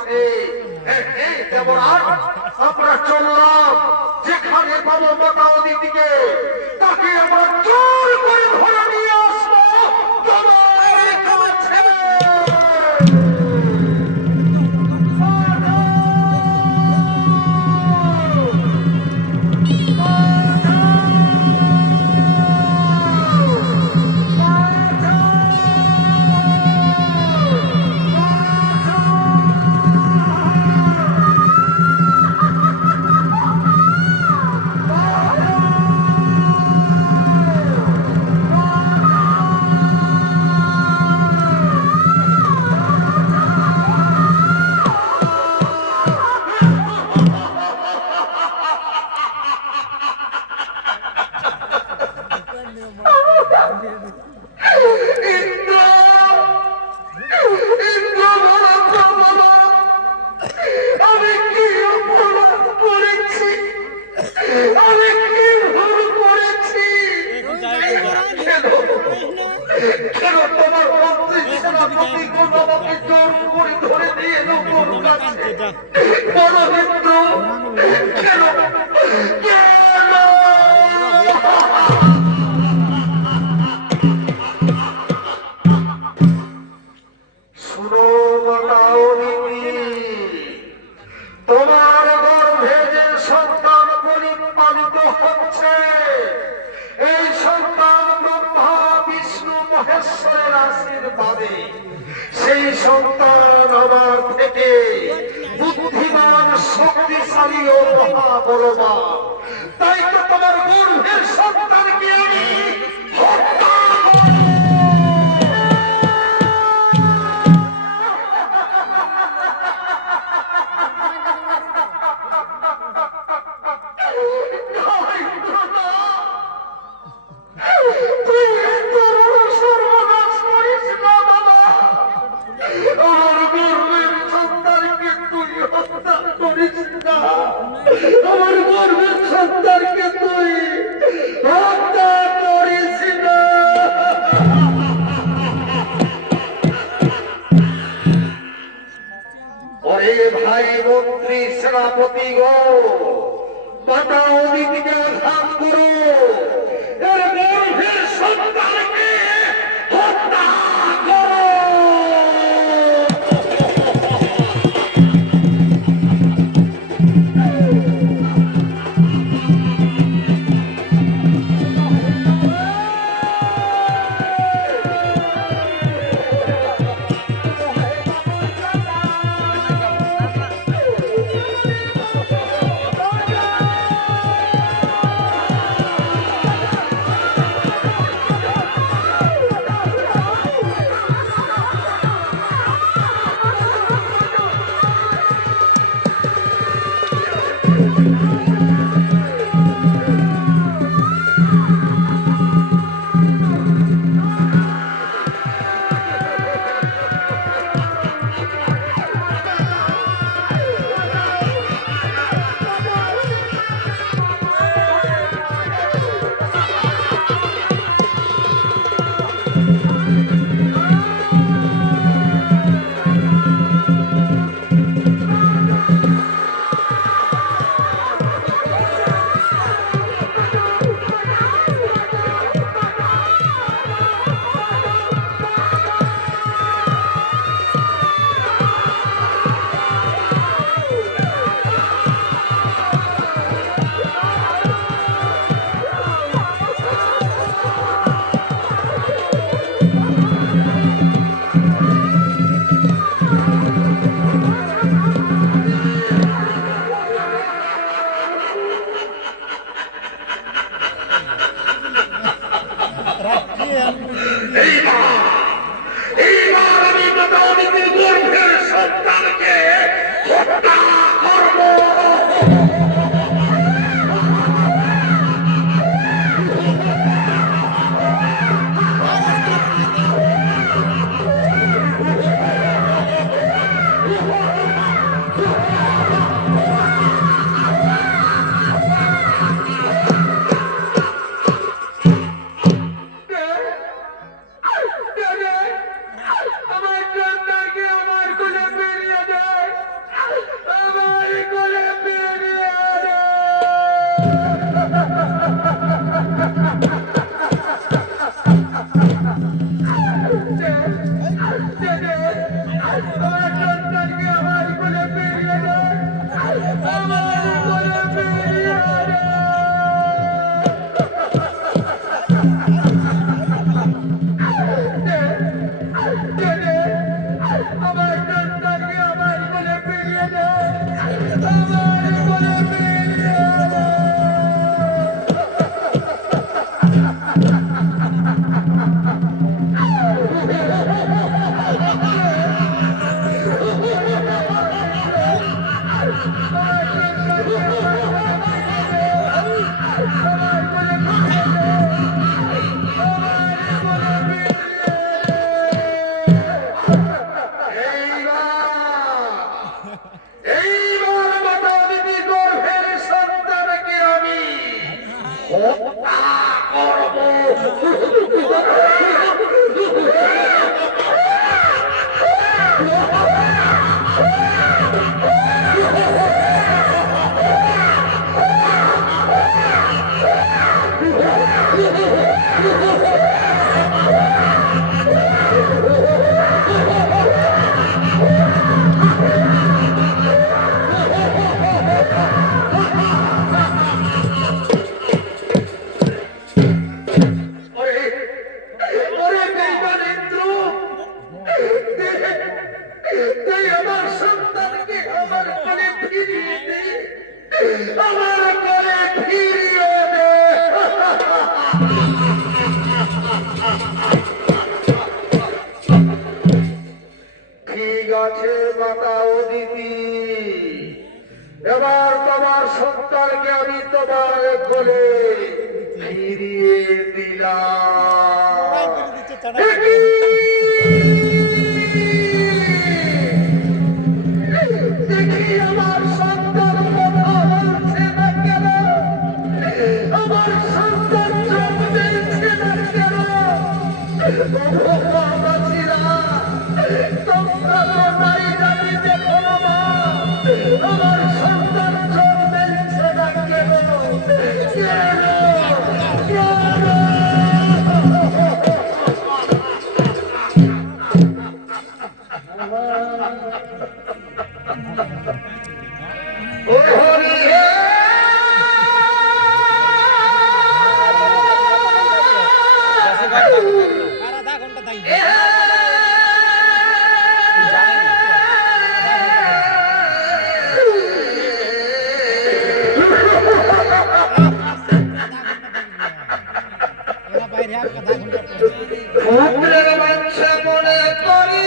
আছে। দেবরাজ, আমরা চললাম, যেখানে পাবো মোটা অদিতিকে তাকে আমরা জোর করে ধরে নিয়ে আসবো তোমার কাছে। সেই সন্তান আমার থেকে বুদ্ধিমান, শক্তিশালী ও মহাবলবান। তাই তো তোমার গর্ভের সন্তানকে আমি হত্যা আমার গর্বের সন্তানকে তুই হত্যা করিস না। ওরে ভাই মন্ত্রী, সেনাপতি গো, পাতা অদিতিকে আঘাত করো, এর গর্ভের সন্তানকে হত্যা করো। এইবার আমি গদাবতীর গর্ভের সন্তানকে হত্যা করব। আমার করে ফিরিয়ে দে। ঠিক আছে মাতা অদিতি, এবার তোমার সন্তানকে আমি তোমার কোলে ফিরিয়ে দিলাম। দেখি আমার সন্তান কথা বলছে না কেন, আমার সন্তান চোখ দিচ্ছে না কেন? বাবাজিরা, তোমরা তো নাই জানি দেখো মা, আমার সন্তান চোখ দিচ্ছে না কেন? কেন? কেন? ও হরি হে, পুত্রের বাঞ্ছা মনে করি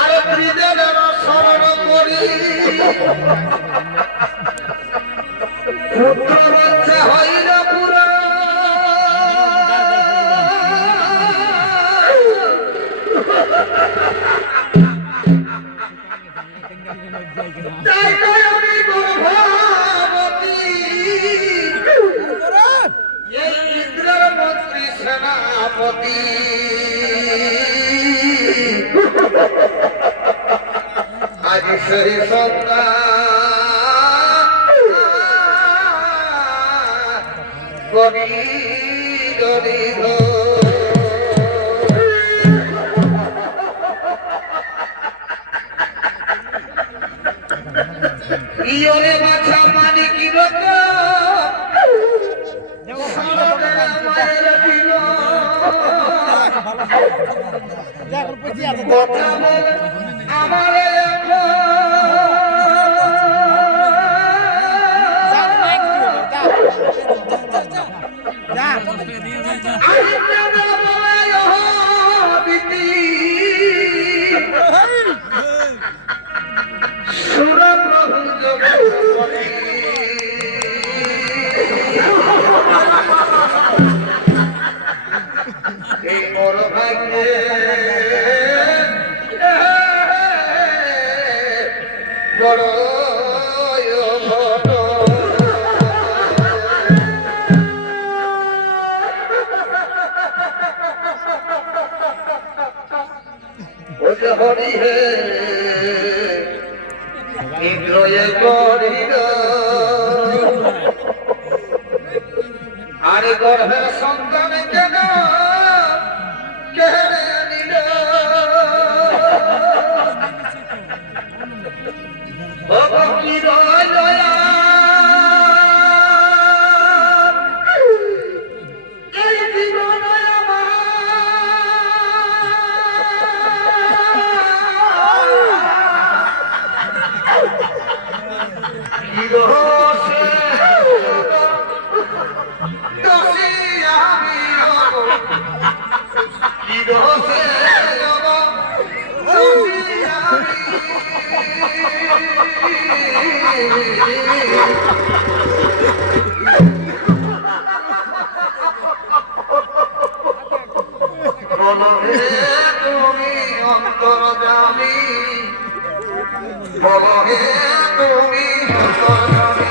আর ত্রিদেব স্মরণ করি, পুত্র বাঞ্ছা হইল পুরা তাই তাই আমি গর্ভবতী, এই ইন্দ্রের মন্ত্রী সেনাপতি, আজ সেই সন্তান গরিব ইয়রে মাছা মানি কি মায়ের দিল কথা বল আমার সুরপ্রভু জগৎপতি, এই মোর ভাগ্যে বড় হরি হে ইন্দ্রয়ে করিল আরে গর্ভের সন্তান কেন কেড়ে নিল, কি রইল এই জীবন কি রসে দোষী আমি হব, কি রসে হব দোষী আমি, বলো হে তুমি অন্তর্যামী, বলো হে তুমি অন্তর্যামী,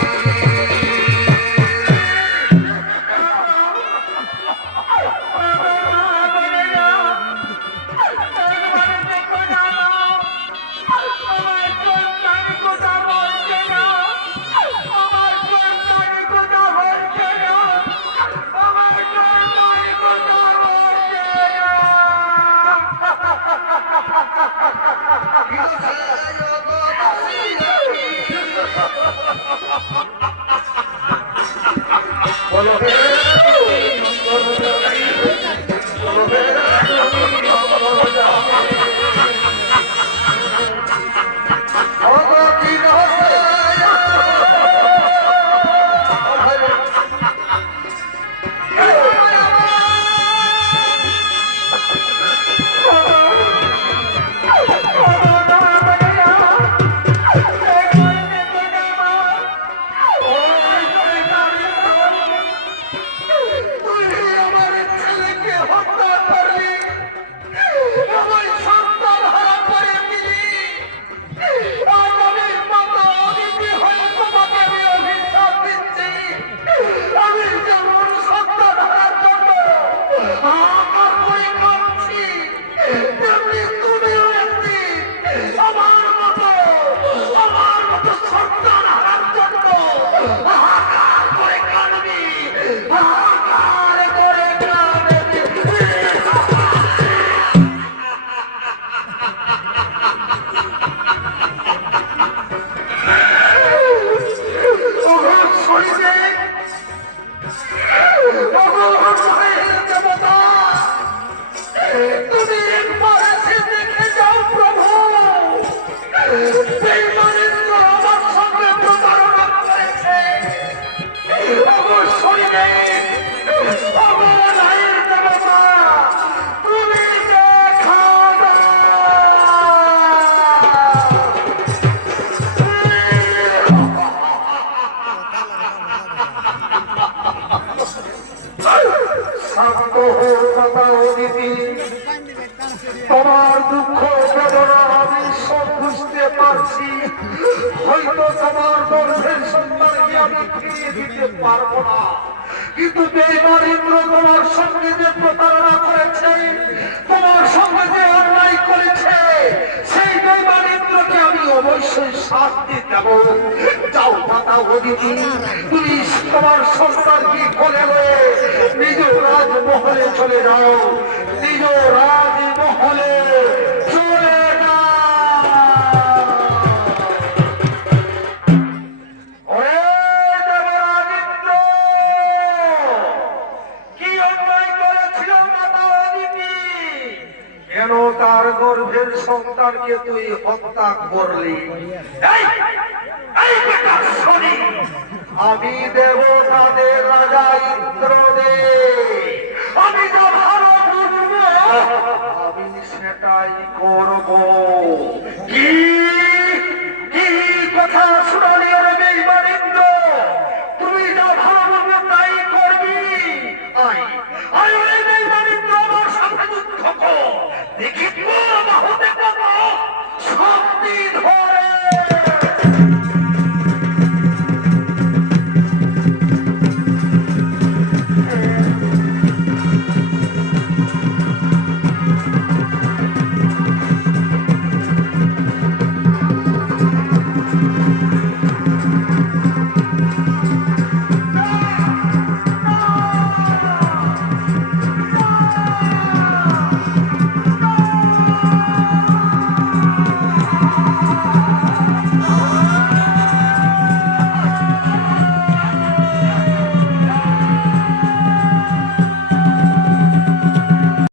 বলো হে তুমি অন্তর্যামী, পারছি, হয়তো তোমার গর্ভের সন্তানকে আমি ফিরিয়ে দিতে পারবো না, কিন্তু বেঈমান ইন্দ্র তোমার সঙ্গে যে প্রতারণা করেছে, তোমার সঙ্গে যে অন্যায় করেছে, সেই বেঈমান ইন্দ্রকে আমি অবশ্যই শাস্তি দেব। যাও মাতা অদিতি, তুমি তোমার সন্তানকে কোলে লয়ে নিজ রাজমহলে চলে যাও, নিজ রাজমহলে চলে যাও। ওরে দেবরাজ ইন্দ্র, কি অন্যায় করেছিল মাতা অদিতি? কেন তার গর্ভের সন্তানকে তুই হত্যা করলি? এই এই বেটা শনি, আমি দেবতাদের রাজা ইন্দ্রদেব, আমি যা ভালো বুঝবো আমি সেটাই করব।